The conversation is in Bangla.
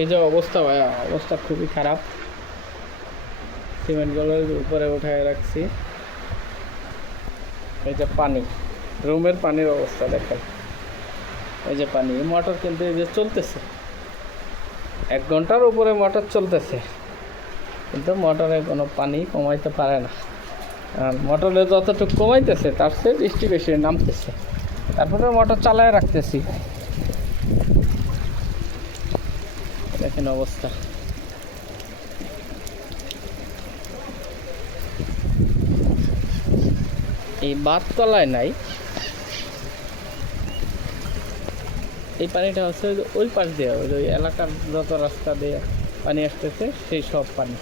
এই যে অবস্থা ভাইয়া, অবস্থা খুবই খারাপ। সিমেন্টগুলোর উপরে উঠায় রাখছি। এই যে পানি, রুমের পানির অবস্থা দেখেন। এই যে পানি, মোটর কিন্তু এই যে চলতেছে, 1 ঘন্টার উপরে মোটর চলতেছে, কিন্তু মোটরে কোনো পানি কমাইতে পারে না। আর মোটরে যতটুকু কমাইতেছে তার চেয়ে বৃষ্টি বেশি নামতেছে, তারপরে মোটর চালায় রাখতেছি। দেখেন অবস্থা। এই বাদতলায় নাই, এই পানিটা হচ্ছে ওই পাশ দিয়ে, ওই এলাকার যত রাস্তা দিয়ে পানি আসতেছে সেই সব পানি।